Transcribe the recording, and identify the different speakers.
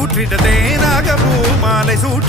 Speaker 1: ஊற்றிட்ட தேனாக பூ மாலை சூட்டி